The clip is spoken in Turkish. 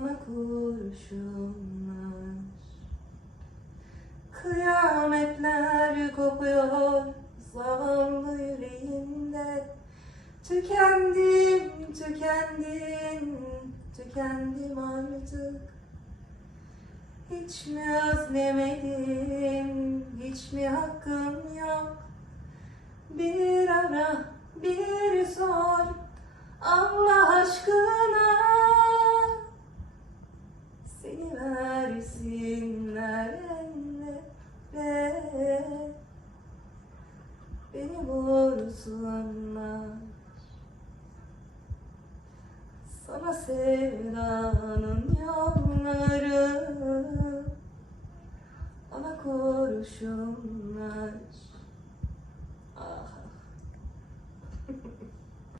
kurşunlar. Kıyametler kopuyor zavallı yüreğimde. Tükendim, tükendim, tükendim artık. Hiç mi özlemedim, hiç mi hakkım yok? Bir ara, bir sor Allah aşkına Seni versinler ellere. Beni vursunlar Sana sevdanın yolları Bana kurşunlar